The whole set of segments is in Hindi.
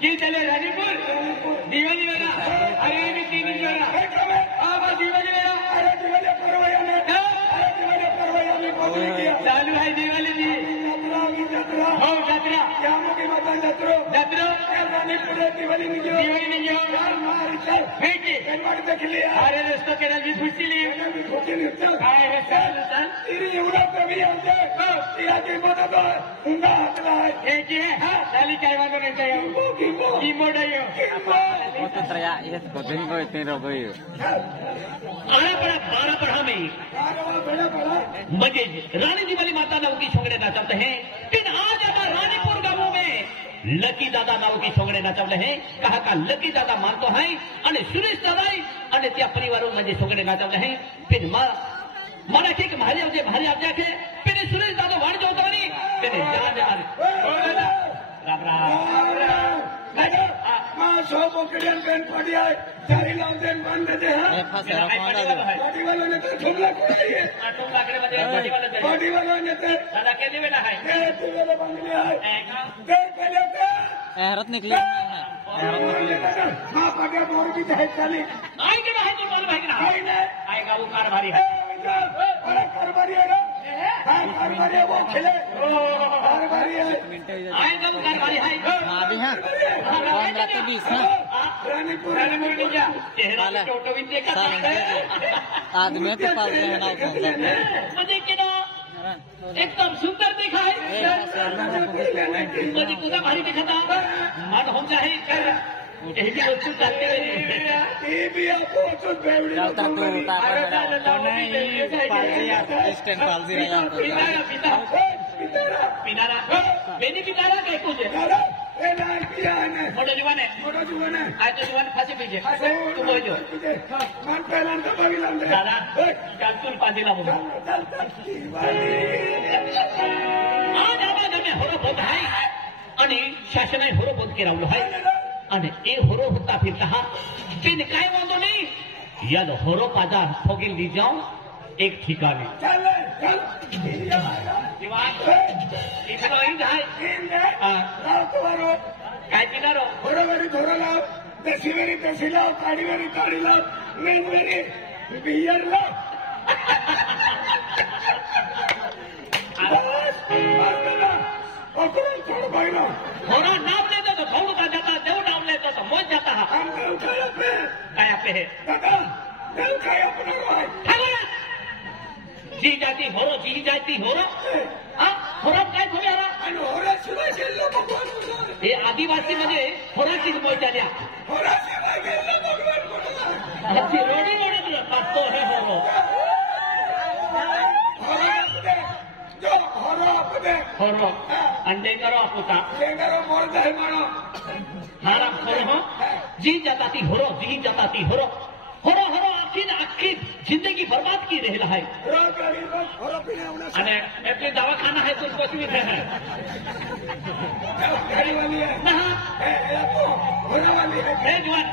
की चले रानीपुर दिवाली वेळा अरे मी 3 इंच वेळा दिवाली वेळा अरे दिवाली परवाया ने अरे दिवाली परवाया मी कोणी किया चालू है दिवाली जी यात्रा हो यात्रा क्या मुके माता यात्रा रानीपुर दिवाली नहीं यार मार चल फेंकी कन्वर्ट देख लिया अरे रस्तो केला जी फुटली मी फुटली चल काय रे चल तेरी एवढा कमी आते तिला की मदत उंगा हातला हे की चाली काय वांगो नाही काय कीबोर्ड आहे फोटो तर या ये कोथिंग को इतने रोगो ये आरा पड़ा में मजे रानी दिवाली माता नाव की छोकरे नाचते हैं फिर आज अब रानीपुर गांव में लकी दादा नाव की छोकरे नाचवले हैं कहा का लकी दादा मानतो है અને સુરેશ દાદાઈ અને त्या परिवारों में छोकरे नाचवले हैं फिर मला ठीक भारी आवजे भारी आवजा के फिर सुरेश दादा वाण जो तोनी फिर राम राम मां सो पोकड़ियन पेन पड़ी है चारी लाउंडेन बंद दे हां बॉडी वालों ने तो ठुमला कोई है ठुमला करे बॉडी वालों ने तो दादा के लिए बेटा है के वेले बंद लिया है देख पहले एहरत निकली हां पगे मोर की है चाली आई के है तो मालूम है कि ना आएगा वो कार भारी है अरे कार भारी है ना हां कार भारी है वो खेले कार भारी है आएगा वो कार भारी है हां भी हां 15-20 हां रानीपुर नहीं जा चेहरा फोटो भी देखा आदमी तो पाल रहे ना मजे के ना एकदम सुंदर दिखा है मुझे पूरा भारी दिखा था मन हो जाए यही की वस्तु चलती रही ये भी आपको तो बेवड़ी चलता तो नहीं पालजी स्टैंड पालजी रहा पिनारा बेनी पिनारा कह कुछ ए ना किया ने मोटो जुवान है आज तो जुवान फांसी पीछे तू बोलो मन पहला तो बगिला दादा कांतुल पांदिला बोल आज आवा गमे होरो बोध है आणि शासनाने होरो बोध केरावलो है आणि ए होरो होता फिरता हा पिन काय वांदो नहीं याद होरो पाजा फोगिल दी जाओ एक ठिकाने चल जीवान इथलो इन जाय रातवारो काय पिनारो होरोवेरी धोरलाव दशीवेरी दशीलाव काडीवेरी काडीलाव मेनवेरी बियरलाव अकरम छोड़ भाईला होरा नाम लेता तो भौल का जाता देव नाम लेता तो मौज जाता है हम देव काय पे है दादा देव काय अपना है जी जाती होरो हां होरा काय थोडी आला आणि होरा शिवाय गेलो भगवान हे आदिवासी मध्ये होराची मौज झाल्या होरा शिवाय गेलो भगवान अच्छी रोडी पातो है होरो होरो अंडे करो आपुता ले करो मोर जाय मानो हारा खोरो जी जाती होरो आखी जिंदगी बर्बाद की रहला है અને એટલે દવાખાના है तो कुछ भी है गाड़ी वाली है ना ए होरो वाली है ए जवान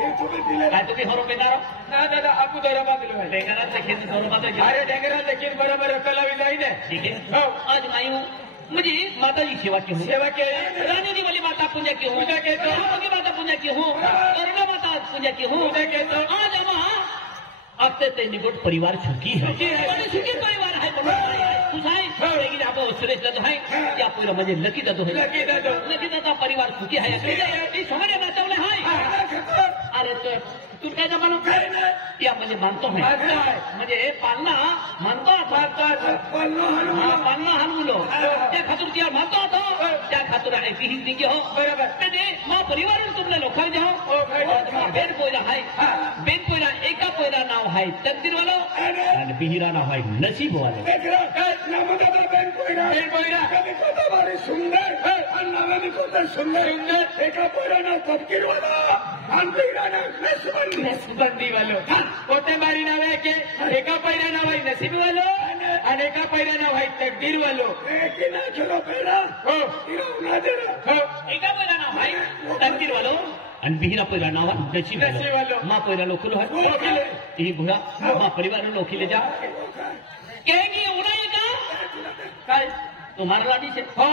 ये तू भी पीले काय तुम्ही होरो पेदारो ना दादा आपको दोरा बांधलो है डेंगरा देखिए दोरा बांधे अरे डेंगरा देखिए बराबर कलावी जाई दे ठीक है हो आज आयू मुझे माता जी सेवा की हूँ रानी जी वाली माता पूजा की हूँ माता पूजा की हूँ करुणा माता पूजा की हूँ आज हम अत्यंत निकट परिवार सुखी है सुखी परिवार है आप सुरेश दादो है या पूरा मजे लकी दादो है लकी दादा परिवार सुखी है समझे नाचवले है अरे तो तू काय जमानो या म्हणजे मानतो है म्हणजे पालना मानतो पालना हनुलो त्या खातर त्या मानतो त्या खातर आहे की हिंदी की हो बरोबर ते मा परिवार तुमले लोखर जाओ बेन पोयरा एका पोयरा नाव है तकदीर वालो आणि बिहिरा नाव है नसीब वालो बेन पोयरा कभी कोता बारी सुंदर आणि नावाने कोता सुंदर एका पोयरा नाव तकदीर वालो आणि बिहिरा नाव नसीबंदी वालो कोते बारी नाव आहे के एका पहिला नाव आहे नसीब वालो आणि एका पहिला नाव आहे तकदीर वालो एकी ना चलो पहिला हो ना दे हो एका पहिला नाव आहे तकदीर वालो आणि बिहिरा पहिला नाव आहे नसीब वालो मा पहिला लोकलो है ही बुरा मा परिवार लोकीले जा कहेगी उडाई का काय तुम्हारा लाडी से हो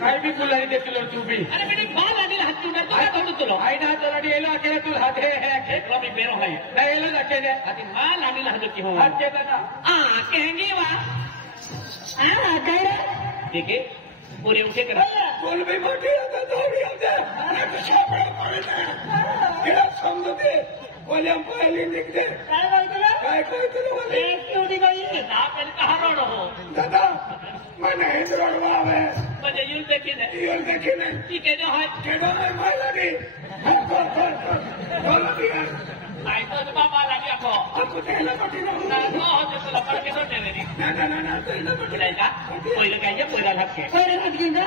काही बी कुलारी देतील तू बी अरे बेटे बा लाडीला हात तुला तू काय करतो तुला आई ना लाडी येलो अकेले तू हात हे कमी बेरो है नाही येलो अकेले आती बा लाडीला हात की हो हात केला ना कहेंगे वाह काय रे ठीक है पूरे उठे करा बोल भी मोठी आता दौडी आते केला समजते बोल्या पहिले निघते काय बोलतो काय तुला बोले क्यों गई ना पहले कहा रोड हो दादा મને હેદરોડવા આવે म्हणजे यूल देखीने ઈયર દેખીને ठीक है जो है કેડો નઈ માય લાગી બોલો દિયા आई तो बाबा लागी आपको આપકો તેલા પટી ना ના हो जो तुला पड के तो दे देनी ના તેલા પટી बुलाएगा कोई काय जे कोई हात के कोई हात घेंगा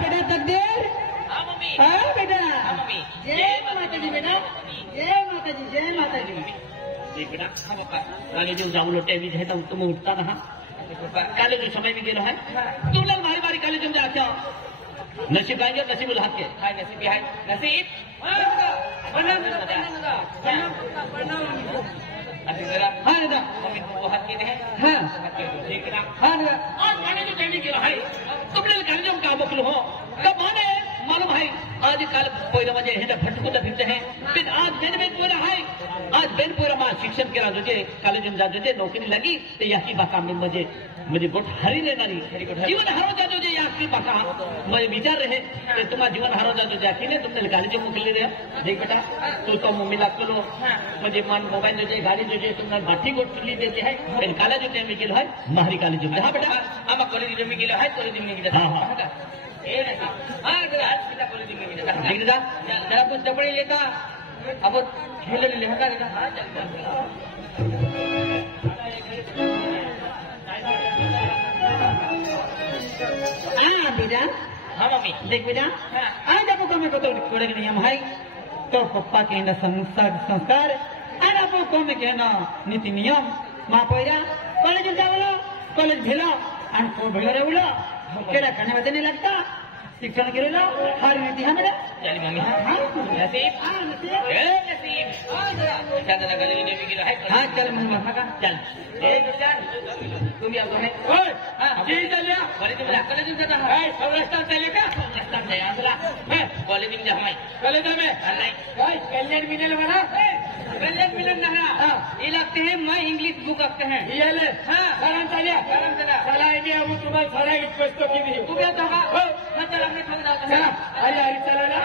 बेटा तकदीर हां मम्मी बेटा हां मम्मी जय माताजी बेटा जय माताजी ठीक बेटा हां पापा काले जो जाऊ लोटे भी है तो तुम उठता ना काले जो समय में गेलो है तुम लोग बारी बारी काले जो जाते हो नसीब आएंगे नसीब हाथ के हाय नसीब हाय नसीब अरे जरा हाँ दादा मम्मी वो हाथ के है हाँ ठीक ना हाँ दादा आज माने जो टेवी गेलो है तुम लोग काले जो का बकलो हो कब माने मालूम है आज कल कोई मजे हेड फटकुता फिरते हैं फिर आज बेन में पूरा है आज बेन पूरा मां शिक्षण केला तुझे कॉलेज में जाते थे नौकरी लगी तो याकी बाका में मुझे गोट हरी लेणारी जीवन हरो जातो जे याकी बाका मुझे विचार रहे कि तुम्हारा जीवन हरो जातो जाकी ने तुमने कॉलेज में मोकले रे देख बेटा तू तो मम्मी लागतो मुझे मन मोबाइल जो गाड़ी जो तुमने बाठी गोट तुली देते हैं फिर कॉलेज में गेलो है माहरी कॉलेज में हां बेटा आमा कॉलेज में गेलो है कॉलेज में गेलो हां ए नहीं हां जरा सीधा कॉलेज में गेलो ठीक जा जरा कुछ डबड़ी लेका अब खेल ले हटा देना हां चल बेटा हाँ मम्मी देख बेटा आज आपको कम को तो कोड़े के नियम है तो पप्पा के ना संस्कार आज आपको कम के ना नीति नियम मां पहिरा कॉलेज जावलो कॉलेज भेला आणि को भेलो रे उलो केला खाने में नहीं लगता शिक्षण केलेला हर नीति है मेरा चल मम्मी नसीब ए नसीब चल ना गली में भी गिरा है हां चल मम्मी का चल ए चल तुम या है ओए जी चल या बड़ी तुम कॉलेज में जाता है सौराष्ट्र चले का सौराष्ट्र से आसला कॉलेज में जा हमारी कॉलेज में नहीं भाई कल्याण मिलल बना कल्याण मिलन ना ये लगते हैं मैं इंग्लिश बुक रखते हैं ये ले हां कारण चला चला ये अब तुम्हारा सारा रिक्वेस्ट तो की दी तू क्या होगा मैं चला मैं ठोक डालता चला आया चला ना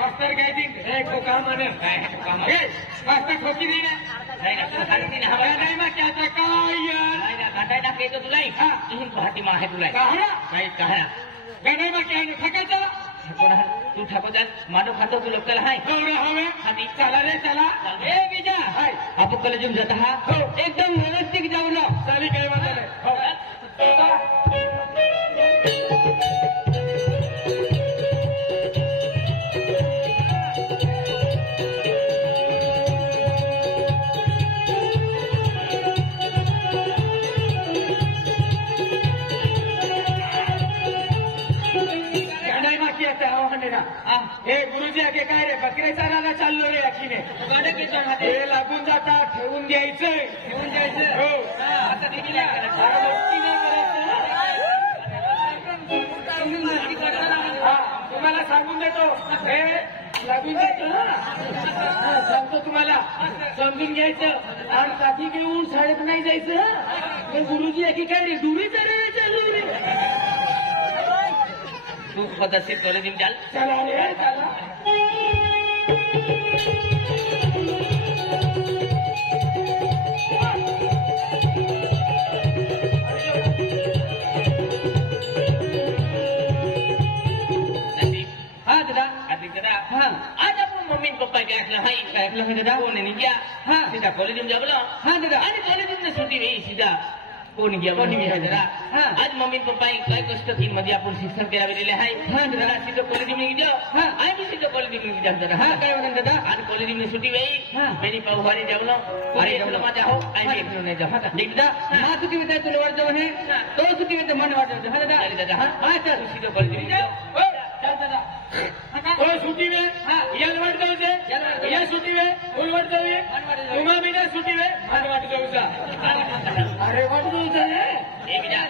मास्टर काय दिन को काम आने मास्टर ठोकी दी ना नहीं ना तू खाली नहीं हमारा नहीं मैं क्या चाहता यार नहीं ना घाटा ना के तो तुलाई तुम भाती मां है तुलाई कहा नहीं कहा नहीं मैं क्या थका चला कोण तू ठाको जा मानो खातो तू लोकल है कौन हमें हां चला रे चला ए बीजा हाय आप कॉलेज में जाता है एकदम व्यवस्थित जाऊ ना चली काय म्हणा रे हे गुरुजी आगे काय रे बकरे चारायला चाललो रे अखीने गाड्या के चढ हे लागून जाता ठेवून द्यायचं हो आता देखील तुम्हाला सांगून देतो हे लागून जातो सांगतो तुम्हाला समजून घ्यायचं आणि साथी घेऊन शाळेत नाही जायचं गुरुजी आगे काय रे दुरी चालायचं दुरी तू पद्धतशीर कॉलेज में चल चला रे चला नसीब सीधा कॉलेज में जाबला हाँ दादा अरे कॉलेज में छुट्टी नहीं सीधा कोण गया कोण गया जरा आज मम्मी पप्पा काय कष्ट तीन मध्ये आपण शिक्षण करावे दिले आहे जरा सीधो कॉलेज में जाओ आई भी सीधो कॉलेज में जा जरा काय म्हणत दादा आज कॉलेज में छुट्टी वेई मेरी पाहुवारी जावलो अरे जावलो माझा हो आई भी एकलो नाही जाऊ दादा माँ सुखी होते तुला वाट जाऊ है तो सुखी होते मन वाट जाऊ हाँ दादा अरे दादा हाँ चल सीधो कॉलेज में जाओ चल दादा तो छुट्टी में याल वाट जाऊ दे या छुट्टी में फुल वाट जाऊ तुम्हा बिना छुट्टी में मन वाट जाऊ अरे वाट जाऊ है ए बिना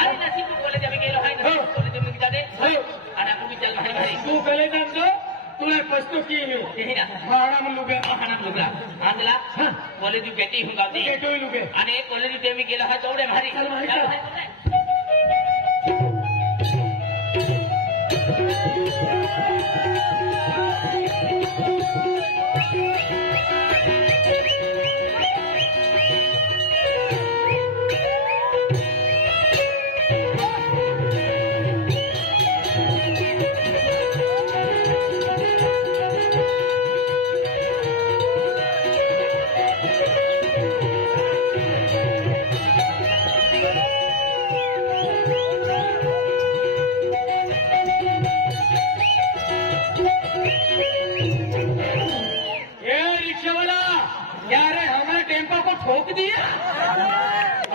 अरे नसीब कॉलेज में गेलो है कॉलेज में जा दे आणि आपण भी चल भाई भाई तू कॉलेज में जो तुला पस्तो की यही ना हाणा लुगा आंदला कॉलेज में बेटी हूं गाती बेटो लुगे आणि कॉलेज में गेलो है तेवढे भारी चल भाई ठोक दिया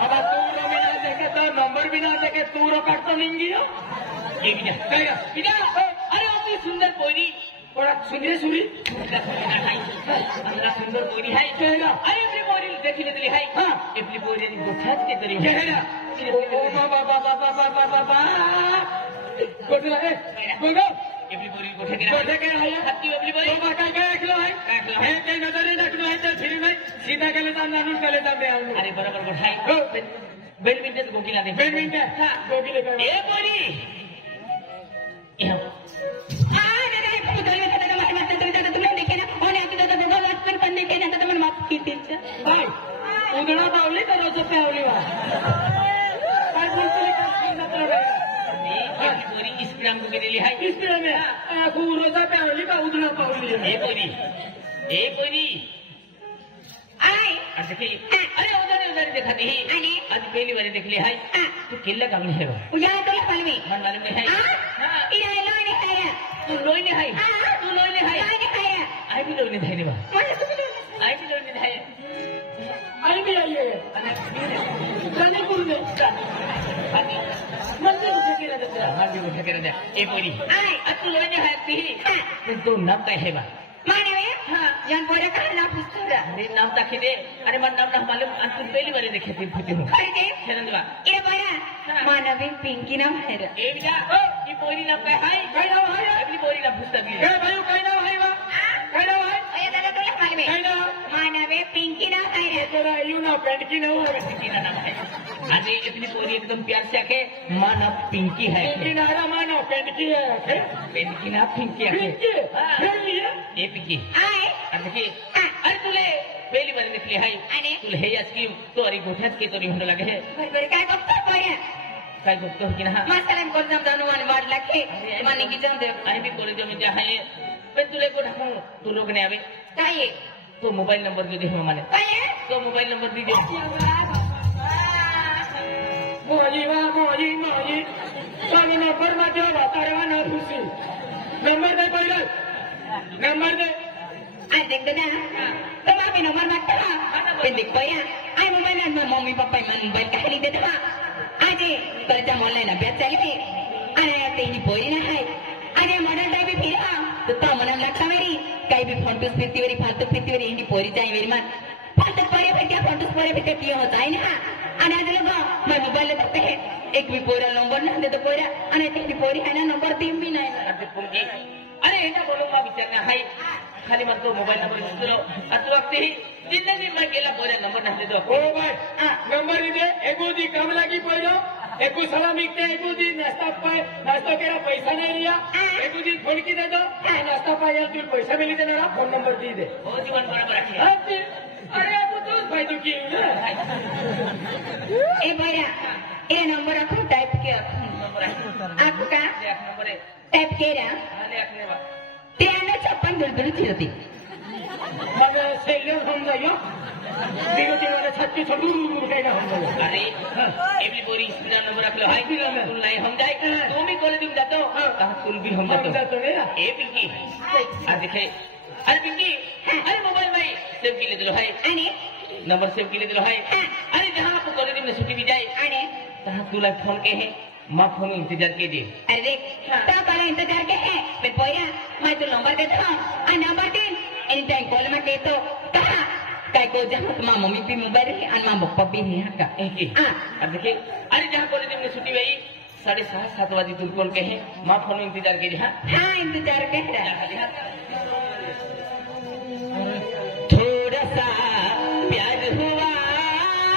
अब तू रो बिना देखे तो नंबर बिना देखे तू रो काट तो नहीं गियो अरे अपनी सुंदर पोरी बड़ा सुंदर सुरी सुंदर पोरी है अरे अपनी पोरी देखी ले है अपनी पोरी गोठाच के तरी ओ बाबा बाबा बाबा बाबा गोठला ए गोगो अपनी पोरी गोठे के है हत्ती अपनी पोरी बाबा काय काय ऐकलो है हे काही नजर नाही टाकलो आहे तर फिरी नाही सीधा गेले तर नानून गेले तर अरे बरोबर गोठाई बैडमिंटन गोगीला दे बैडमिंटन हां गोगीले काय ए पोरी उदड़ा पावली का रोज पावली वा काय बोलतोय पोरी इस्पिराम को गेलेली आहे इस्पिराम में रोजा पावली का उदड़ा पावली ए पोरी आई अरे उधर देखा नहीं आज पहली बार देख लिया है तू किल्ला काम नहीं है उया तो मालूम नहीं है तू लोई नहीं है आई भी लोई नहीं है आई भी लोई नहीं है आई भी आई है जाने कुल में मंदिर उठे के रहता हां भी उठे के रहता ए पूरी आई तू लोई नहीं है तू नाम काय है बा मानवे हां जान बोरा का नाम पुस्तरा रे नाम दाखी दे अरे मन नाम ना मालूम अंतु पहली बार देखे थी फटी हूं अरे दे चरंदवा ए बोरा मानवे पिंकी नाम है रे ए बिना ई पोरी नाम काय हाय काय नाम हाय अपनी पोरी नाम पुस्तक ए भाई काय नाम हाय बा काय नाम हाय ए दादा तुला मालूम काय नाम मानवे पिंकी नाम है रे तेरा यू ना पिंकी नाम है पिंकी नाम है आज अपनी पोरी एकदम प्यार से आके मानव पिंकी है पिंकी नारा मानो पिंकी है पिंकी ना पिंकी है पिंकी हां ए पिंकी आय अरे तुले पहली बार निकली है तुले हे स्कीम तो अरे गोठ्याच के तरी होने लगे है बरोबर काय बघतो पोऱ्या काय बघतो की ना मास्तरां कोण जाणू आणि वाढ लागते माने की जाम दे आणि मी कॉलेज में जा है पण तुले को ढकू तू लोग ने आवे काय तो मोबाइल नंबर दे हम माने काय तो मोबाइल नंबर दी दे मोजी सानी नंबर मा जो वातावरण ना खुशी नंबर दे पहिला नंबर दे आज देख दे ना तो मापी नंबर मागता पण देख पया आई मोबाइल में मम्मी पापा मन मोबाइल का खरीदे था आज करता ऑनलाइन अभ्यास चालते अरे तेनी पोरी ना है अरे मॉडल टाइप फिरा तो मन लगता मेरी काही भी फोटोस फिरतीवरी फालतू फिरतीवरी हिंदी पोरी जाई वेरी मन फालतू पोरे भेटिया फोटोस पोरे भेटे पियो होता है ना आणि आज लोग मैं मोबाइल ले करते हैं एक भी पोरा नंबर ना दे तो पोरा आणि तेनी पोरी है ना नंबर तीन भी नहीं अरे हेटा बोलो मा विचारना है खाली मत तो मोबाइल नंबर दिलो अत वक्त ही जिंदगी में गेला पोरे नंबर ना दे दो ओ भाई नंबर दे एगो दी कम लगी पहिलो एको सलाम इकते एगो दी नाश्ता पाए नाश्ता केरा पैसा नहीं लिया एगो दी फोन की दे दो नाश्ता पाए यार तू पैसा मिली दे ना फोन नंबर दी दे ओ जीवन बराबर है अरे अब तो भाई तो की ए भैया ये नंबर आपको टाइप किया नंबर आपको का टाइप केरा 9356 दुलदुल चिरती माझं शैल्य होऊन जाईल बिगोटी मला छाती छडून काही ना होऊन जाईल अरे एवढी पोरी स्पीड नंबर आपलं हाय तुला नाही हम जाय तो मी कॉलेज में जातो कहा तुल भी हम जातो ए पिंकी अरे देखे अरे पिंकी अरे मोबाइल में सेव के लिए दिलो है आणि नंबर सेव के लिए दिलो है अरे जहां आप कॉलेज में छुट्टी भी जाए आणि तहां तुला फोन के है मां फोन इंतजार के दे अरे देख ता पाला इंतजार के है फिर पोया मैं तो नंबर देता हूं आ नंबर 3 एनी टाइम कॉल में देतो कहा काय को जहां मां मम्मी भी मोबाइल है और मां पापा भी है का अब देखिए अरे जहाँ कॉलेज में छुट्टी हुई 6:30-7 बजे तुम कॉल के है माँ फोन इंतजार के हाँ हाँ इंतजार के रहा थोड़ा सा प्यार हुआ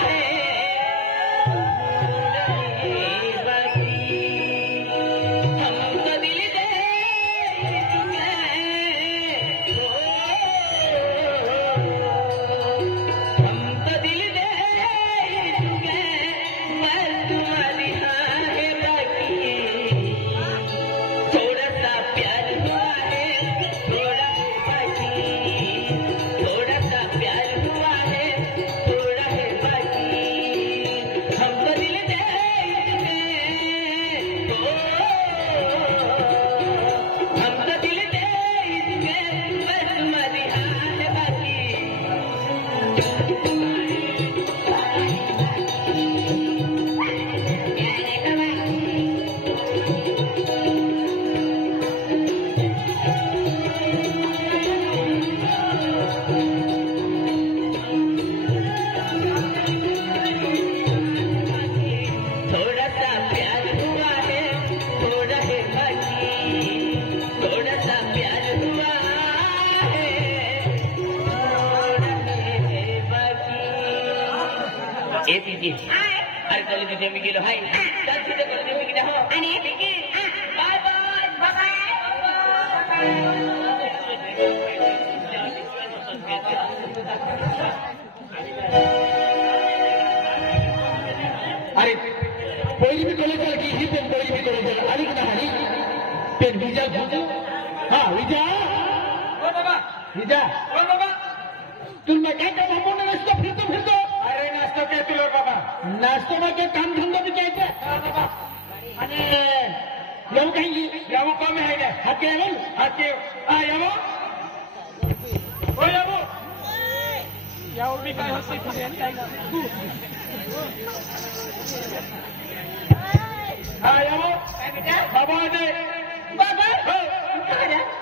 है हमको दिल दे हमको दिल दे बस तुम्हारी हाँ है बाकी थोड़ा सा प्यार हुआ है थोड़ा सा प्यार हुआ है थोड़ा है बाकी हमको दिल दे हमको दिल दे बस तुम्हारी हाँ है बाकी थोड़ा सा प्यार हुआ है थोड़ा है बाकी थोड़ा सा प्यार हुआ है थोड़ा है बाकी ए पिंकी अरे कॉलेज में गेलो हाय चल सीधे कॉलेज में जाओ आणि पिंकी बाय बाय अरे पहिली मी कॉलेज की ही पण पहिली मी कॉलेज आली ना हरी पेन विजा बुजू हा विजा ओ बाबा विजा ओ बाबा तुम मैं काय काम आपण नसतो फिरतो अरे नाश्ता काय तुला बाबा नाश्ता मग काय काम धंदा बी काय हा बाबा आणि येऊ काही येऊ कमी आहे ना हाते हाते हा येऊ ओ येऊ येऊ मी काय होते फिरेन काय हा येऊ बाबा दे बाबा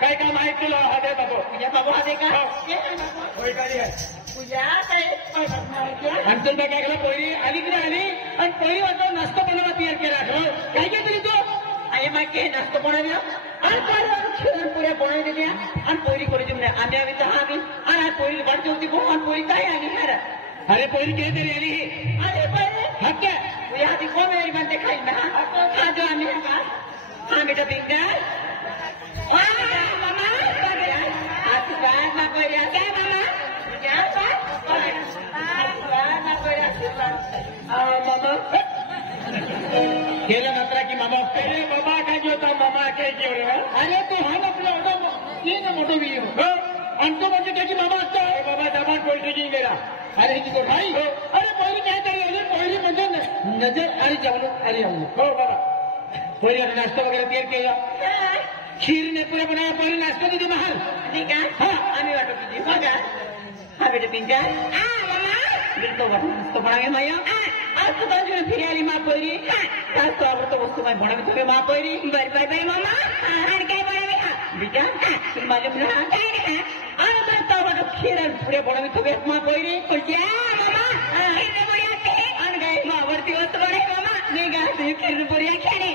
काय काम आहे तुला हा दे बाबा तुझ्या बाबा हा दे का होय गाडी आहे तुझ्या काय आणि तुला काय केलं पहिली आली की नाही आली आणि पहिली वाजता नाश्ता बनवा तयार केला काय काय तरी तू आणि मग काय नाश्ता बनवला आणि काय खेळून पुऱ्या बनवून दिल्या आणि पहिली करू म्हणजे आम्ही आम्ही तर आम्ही आणि पहिली वाटते होती गो आणि पहिली काय आली अरे पहिली किती तरी आली अरे पहिले हक्क तुझ्या हाती कोण वेळी म्हणते खाईल ना हा जो आम्ही हा बेटा पिंका मामा आशीर्वाद ना पहिल्या काय मामा मामा केलं नंतर की मामा पहिले बाबा काय होता मामा काय जेवण अरे तू हा आपला ये ना मोठो मी आणि तो म्हणजे त्याची मामा असतो बाबा जबान पोल्ट्री गेला अरे की भाई अरे पहिली काय तरी आली पहिली म्हणजे नजर आणि जेवण आली हो बाबा पहिला नाश्ता वगैरे तयार केला खीर ने पुरा बनाया पहिली नाश्ता तुझी महाल ठीक आहे हा आम्ही वाटत तुझी बघा हा बेटे पिंका बिलकुल नाश्ता बनावे माया आज तो बाजू में फिर आली माँ पहिरी आज तो आवडतो वस्तू माय बनावे तुम्ही माँ पहिरी बाय बाय बाय मामा आणि काय बनावे बेटा तुम्ही माझ्या मुला काय नाही आणि तर तो आवडतो खीर आणि पुढे बनावे तुम्ही माँ पहिरी कुठल्या मामा आणि काय माँ आवडती वस्तू बनावे मामा नाही का तुम्ही खीर पुऱ्या खेळणे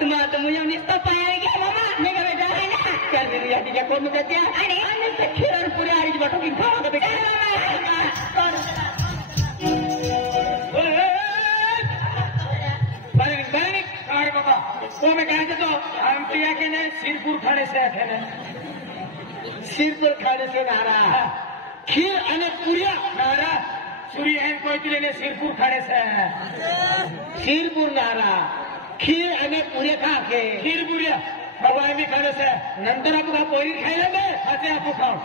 तुम्हाला तर मुझे नुसतं पाया घ्या मामा नाही का बेटा आहे ना चल मेरी यादी क्या करून जाते आणि खीर आणि पुऱ्या आईची बटो की खावा का बेटा वो मैं कहते तो हम पिया के ने सिरपुर खाने से आते हैं सिरपुर खाने से नारा खीर अने पुरिया नारा सूर्य है कोई तिले ने सिरपुर खाने से सिरपुर नारा खीर अने पुरे खा के खीर पुरिया बाबा मी खाने से नंतर आपको पोरी खायला दे खाते आपको खाओ